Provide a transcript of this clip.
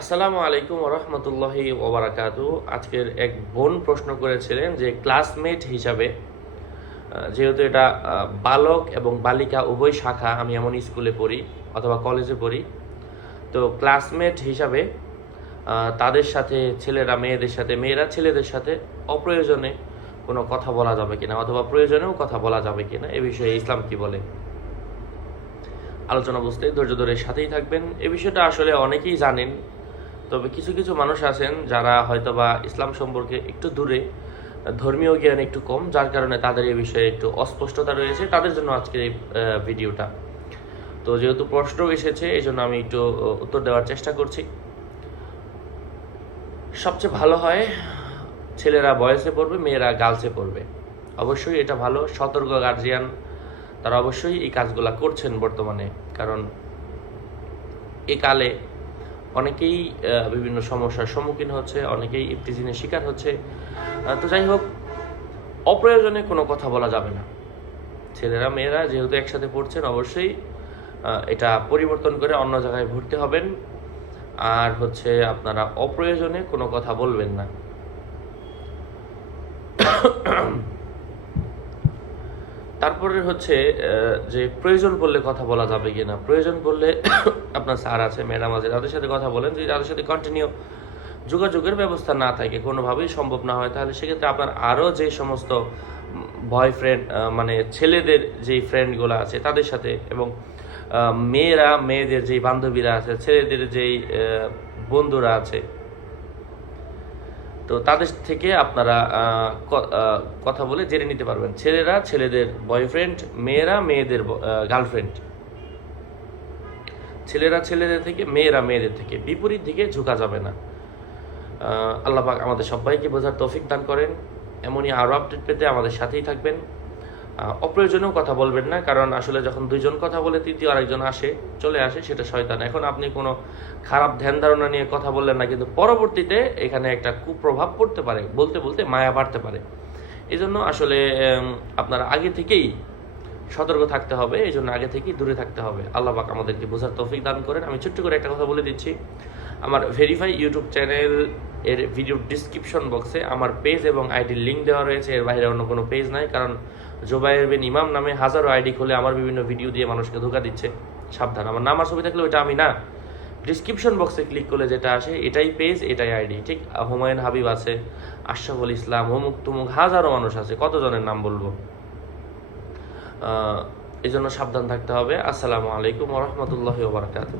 আসসালামু আলাইকুম রহমতুল্লাহি ওবরাকাতু আজকের এক বোন প্রশ্ন করেছিলেন যে ক্লাসমেট হিসাবে যেহেতু এটা বালক এবং বালিকা উভয় শাখা আমি এমন স্কুলে পড়ি অথবা কলেজে পড়ি, তো ক্লাসমেট হিসাবে তাদের সাথে ছেলেরা, মেয়েদের সাথে, মেয়েরা ছেলেদের সাথে অপ্রয়োজনে কোনো কথা বলা যাবে কিনা অথবা প্রয়োজনেও কথা বলা যাবে কিনা এ বিষয়ে ইসলাম কি বলে? আলোচনা বুঝতে ধৈর্য ধরে সাথেই থাকবেন। এ বিষয়টা আসলে অনেকেই জানেন তবে কিছু কিছু মানুষ আছেন যারা হয়তোবা ইসলাম সম্পর্কে একটু দূরে, ধর্মীয় জ্ঞান একটু কম, যার কারণে তাদের এই বিষয়ে একটু অস্পষ্টতা রয়েছে। তাদের জন্য আজকের এই ভিডিওটা। তো যেহেতু প্রশ্ন এসেছে এই জন্য আমি একটু উত্তর দেওয়ার চেষ্টা করছি। সবচেয়ে ভালো হয়, ছেলেরা বয়সে পড়বে, মেয়েরা গার্লসে পড়বে। অবশ্যই এটা ভালো, সতর্ক গার্জিয়ান তারা অবশ্যই এই কাজগুলা করছেন বর্তমানে। কারণ এ কালে অনেকেই বিভিন্ন সমস্যার সম্মুখীন হচ্ছে, অনেকেই ইফতিজিনের শিকার হচ্ছে। তো যাই হোক, অপ্রয়োজনে কোনো কথা বলা যাবে না। ছেলেরা, মেয়েরা যেহেতু একসাথে পড়ছেন, অবশ্যই এটা পরিবর্তন করে অন্য জায়গায় ভর্তি হবেন। আর হচ্ছে, আপনারা অপ্রয়োজনে কোনো কথা বলবেন না। তারপরে হচ্ছে যে প্রয়োজন পড়লে কথা বলা যাবে কিনা, প্রয়োজন পড়লে আপনার স্যার আছে, ম্যাডাম আছে, তাদের সাথে কথা বলেন, যদি তাদের সাথে কন্টিনিউ যোগাযোগের ব্যবস্থা না থাকে, কোনোভাবেই সম্ভব না হয়, তাহলে সেক্ষেত্রে আপনার আরও যে সমস্ত বয়ফ্রেন্ড মানে ছেলেদের যেই ফ্রেন্ডগুলো আছে, তাদের সাথে এবং মেয়েরা, মেয়েদের যেই বান্ধবীরা আছে, ছেলেদের যেই বন্ধুরা আছে তো তাদের থেকে আপনারা কথা বলে জেনে নিতে পারবেন। ছেলেরা ছেলেদের বয়ফ্রেন্ড মেয়েরা মেয়েদের গার্লফ্রেন্ড ছেলেরা ছেলেদের থেকে, মেয়েরা মেয়েদের থেকে। বিপরীত দিকে ঝুঁকা যাবে না। আল্লাহ পাক আমাদের সবাইকে বোঝার তৌফিক দান করেন। এমনই আরও আপডেট পেতে আমাদের সাথেই থাকবেন। আহ, অপ্রয়োজনীয় কথা বলবেন না কারণ আসলে যখন দুইজন কথা বলে তৃতীয় আরেকজন আসে চলে আসে সেটা শয়তান। এখন আপনি কোনো খারাপ ধ্যান ধারণা নিয়ে কথা বললেন না কিন্তু পরবর্তীতে এখানে একটা কুপ্রভাব পড়তে পারে বলতে বলতে মায়া বাড়তে পারে। এই জন্য আসলে আপনারা আগে থেকেই সতর্ক থাকতে হবে এই জন্য আগে থেকেই দূরে থাকতে হবে। আল্লাহ পাক আমাদেরকে বোঝার তৌফিক দান করেন। আমি ছোট্ট করে একটা কথা বলে দিচ্ছি। আমার ভেরিফাই ইউটিউব চ্যানেল এর ভিডিও ডিসক্রিপশন বক্সে আমার পেজ এবং আইডির লিঙ্ক দেওয়া রয়েছে। এর বাইরে অন্য কোনো পেজ নাই, কারণ জোবাইর বিন ইমাম নামে হাজারো আইডি খুলে আমার বিভিন্ন ভিডিও দিয়ে মানুষকে ধোকা দিচ্ছে। সাবধান, আমার নাম আর ছবি থাকলে ওটা আমি না। ডিসক্রিপশন বক্সে ক্লিক করলে যেটা আসে, এটাই পেজ এটাই আইডি ঠিক, হুমায়ুন হাবিব আছে, আশরাফুল ইসলাম, অমুক তুমুক হাজারো মানুষ আছে, কতজনের নাম বলব? এই জন্য সাবধান থাকতে হবে। আসসালামু আলাইকুম রহমতুল্লাহ বারকাত